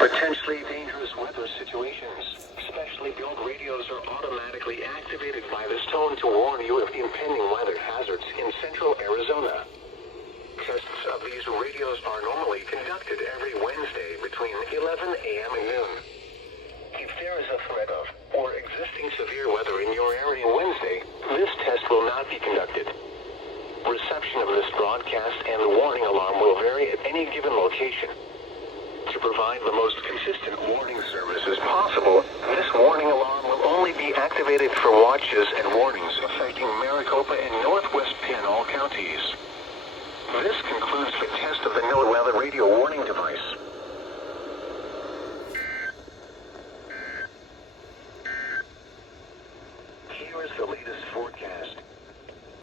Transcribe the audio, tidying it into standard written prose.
potentially dangerous weather situations. Specially built radios are automatically activated by this tone to warn you of impending weather hazards in central Arizona. Tests of these radios are normally conducted every Wednesday between 11 a.m. and noon. If there is a threat of or existing severe weather in your area Wednesday, this test will not be conducted. Reception of this broadcast and the warning alarm will vary at any given location. To provide the most consistent warning services possible, this warning alarm will only be activated for watches and warnings affecting Maricopa and Northwest Pinal counties. This concludes the test of the NOAA radio warning device. Here is the latest forecast.